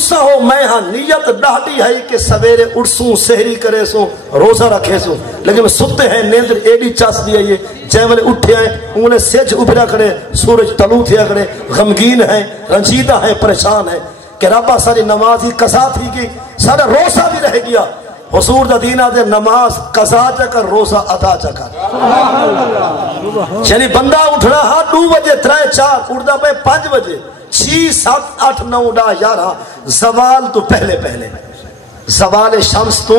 تسا ہو میں ہاں نیت ڈاڈی ہے کہ سویرے اٹھسوں سحری کرے سوں روزہ رکھے سوں لیکن ستے ہیں نیندر ایڈی چاس دیا یہ جائے والے اٹھے ہیں انہیں سیج ابھرا کرے سورج طلوع تھیا کرے غمگین ہیں رنجیدہ ہیں پریشان ہیں کہ ربا ساری نماز ہی قضا تھی کی سارا روزہ بھی رہ گیا حضور دا دینہ دے نماز قضا جا کر روزہ ادا جا کر یعنی بندہ اٹھنا ہاں 2 بجے 3 4 اٹھنا پہ 5 بجے 6 7 8 9 10 11 زوال تو پہلے زوال شمس تو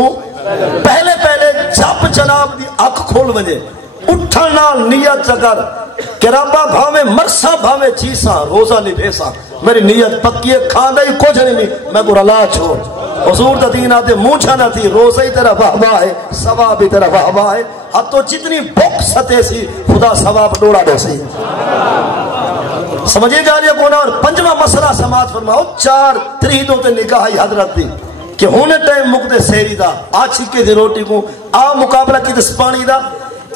پہلے جب جناب دی اکھ کھول بجے اٹھنا نیت جگر کہ ربا بھاوے مرسا بھاوے چیسا روزہ نہیں بھیسا میری نیت پکی ہے کھانا ہی کچھ نہیں میں کو رلا چھوڑ حضور دا دین آتے مونچھا نہ تھی روزہ ہی تیرا واہ ہے ثواب بھی تیرا واہ ہے اب تو جتنی بک ستے سی خدا ثواب ڈوڑا دے سی سمجھے گا لیا کونا اور 5واں مسئلہ سماعت فرماؤ 4 تریدوں تے نکاحی حضرت دی کہ ہونے ٹائم مقدے سیری دا آ چھکے دی روٹی کو آ مقابلہ کی دس پانی دا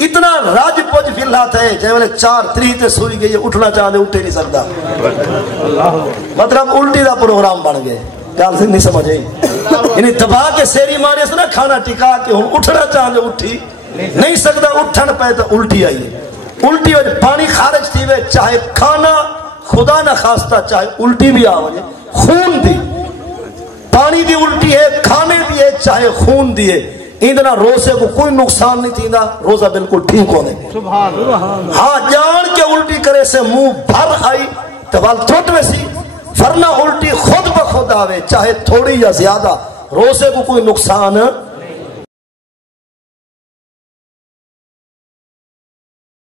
اتنا راج پوج فی اللہ تھے جائے والے 4 تریتے سوئی گئی اٹھنا چاہتے اٹھے نہیں سکتا مطلب الٹی دا پروگرام بن گئے گال سے نہیں سمجھے یعنی دبا کے سیری مارے سے نا کھانا ٹکا کے ہوں اٹھنا چاہتے اٹھی نہیں سکتا اٹھن پہ تو الٹی آئی الٹی ہو پانی خارج تھی وے چاہے کھانا خدا نہ خواستہ چاہے الٹی بھی آوے خون دی پانی دی الٹی ہے کھانے دی ہے چاہے خون دی ہے ایندنا روزے کو کوئی نقصان نہیں تھی روزہ بالکل ٹھیک ہونے ہاں جان کے الٹی کرے سے منہ بھر آئی توال تھوٹ ویسی ورنہ الٹی خود بخود آوے چاہے تھوڑی یا زیادہ روزے کو کوئی نقصان